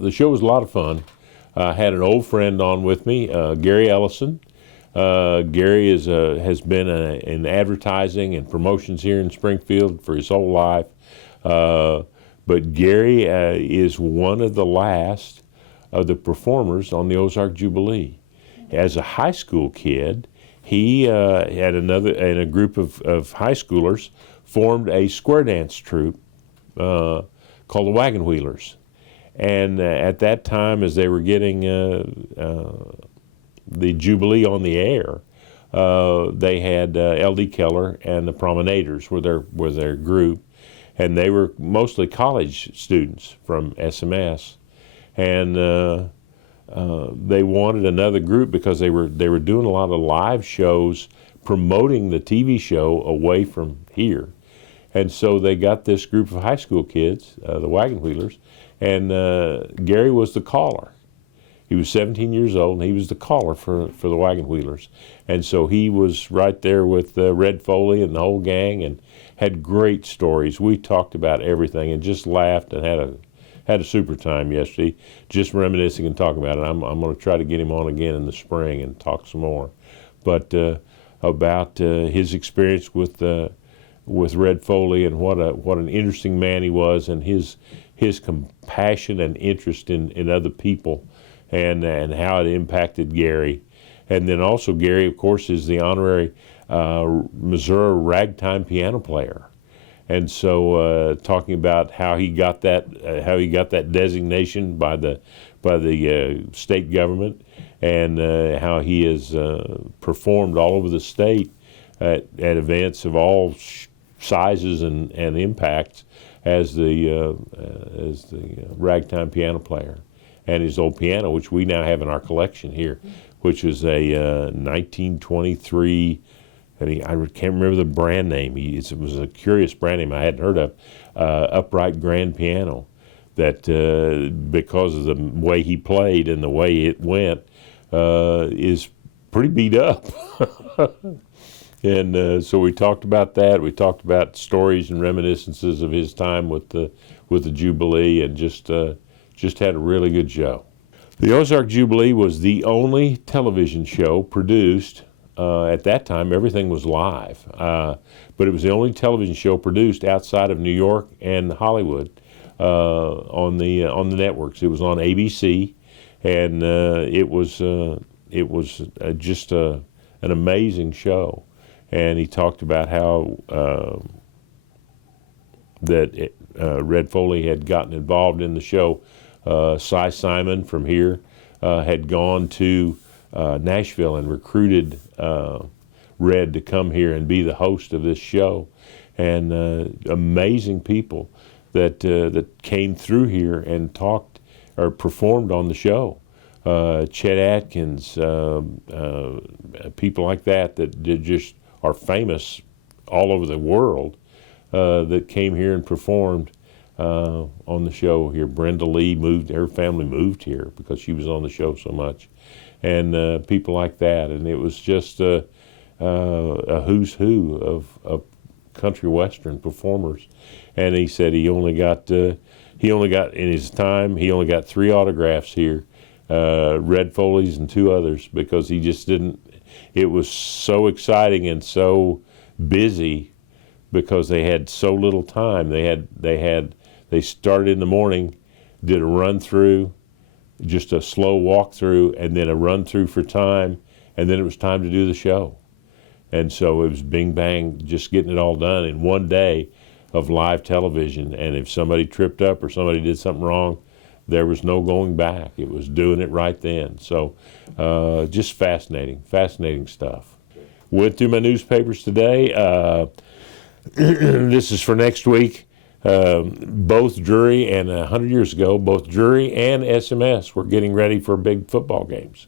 the show was a lot of fun. I had an old friend on with me, Gary Ellison. Gary has been in advertising and promotions here in Springfield for his whole life. But Gary is one of the last of the performers on the Ozark Jubilee. As a high school kid, he had a group of high schoolers formed a square dance troupe called the Wagon Wheelers. And at that time, as they were getting the Jubilee on the air, they had L.D. Keller and the Promenaders were their group, and they were mostly college students from SMS, and they wanted another group because they were doing a lot of live shows promoting the TV show away from here, and so they got this group of high school kids, the Wagon Wheelers, and Gary was the caller. He was 17 years old, and he was the caller for the Wagon Wheelers. And so he was right there with Red Foley and the whole gang, and had great stories. We talked about everything and just laughed and had a super time yesterday, just reminiscing and talking about it. I'm going to try to get him on again in the spring and talk some more. But about his experience with Red Foley and what an interesting man he was, and his compassion and interest in other people, and how it impacted Gary. And then also Gary, of course, is the honorary Missouri ragtime piano player. And so talking about how he got that designation by the state government, and how he has performed all over the state at events of all sizes and impacts as the ragtime piano player. And his old piano, which we now have in our collection here, which is a 1923, and I can't remember the brand name. It was a curious brand name I hadn't heard of, upright grand piano, that because of the way he played and the way it went, is pretty beat up. And so we talked about that. We talked about stories and reminiscences of his time with the Jubilee, and just had a really good show. The Ozark Jubilee was the only television show produced, at that time everything was live, but it was the only television show produced outside of New York and Hollywood on the networks. It was on ABC, and it was just an amazing show. And he talked about how Red Foley had gotten involved in the show. Cy Simon from here had gone to Nashville and recruited Red to come here and be the host of this show, and amazing people that came through here and talked or performed on the show. Chet Atkins, people like that just are famous all over the world, that came here and performed on the show here. Brenda Lee her family moved here because she was on the show so much, and people like that. And it was just a who's who of country western performers. And he said he only got in his time, he only got 3 autographs here, Red Foley's and 2 others, because he just didn't. It was so exciting and so busy because they had so little time. They started in the morning, did a run through, just a slow walk through, and then a run through for time, and then it was time to do the show. And so it was bing bang, just getting it all done in one day of live television. And if somebody tripped up or somebody did something wrong, there was no going back. It was doing it right then. So just fascinating stuff. Went through my newspapers today. This is for next week. Both Drury and 100 years ago, both Drury and SMS were getting ready for big football games.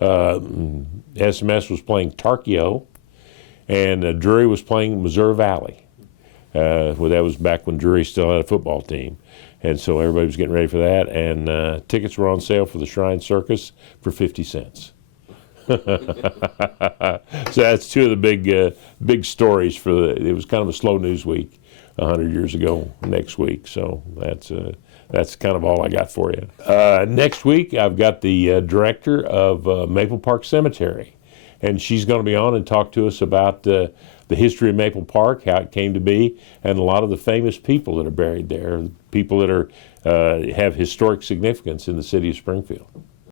SMS was playing Tarkio, and Drury was playing Missouri Valley. Well, that was back when Drury still had a football team. And so everybody was getting ready for that, and tickets were on sale for the Shrine Circus for 50 cents. So that's 2 of the big stories it was kind of a slow news week 100 years ago next week. So that's kind of all I got for you. Next week, I've got the director of Maple Park Cemetery, and she's going to be on and talk to us about the history of Maple Park, how it came to be, and a lot of the famous people that are buried there, people that are have historic significance in the city of Springfield.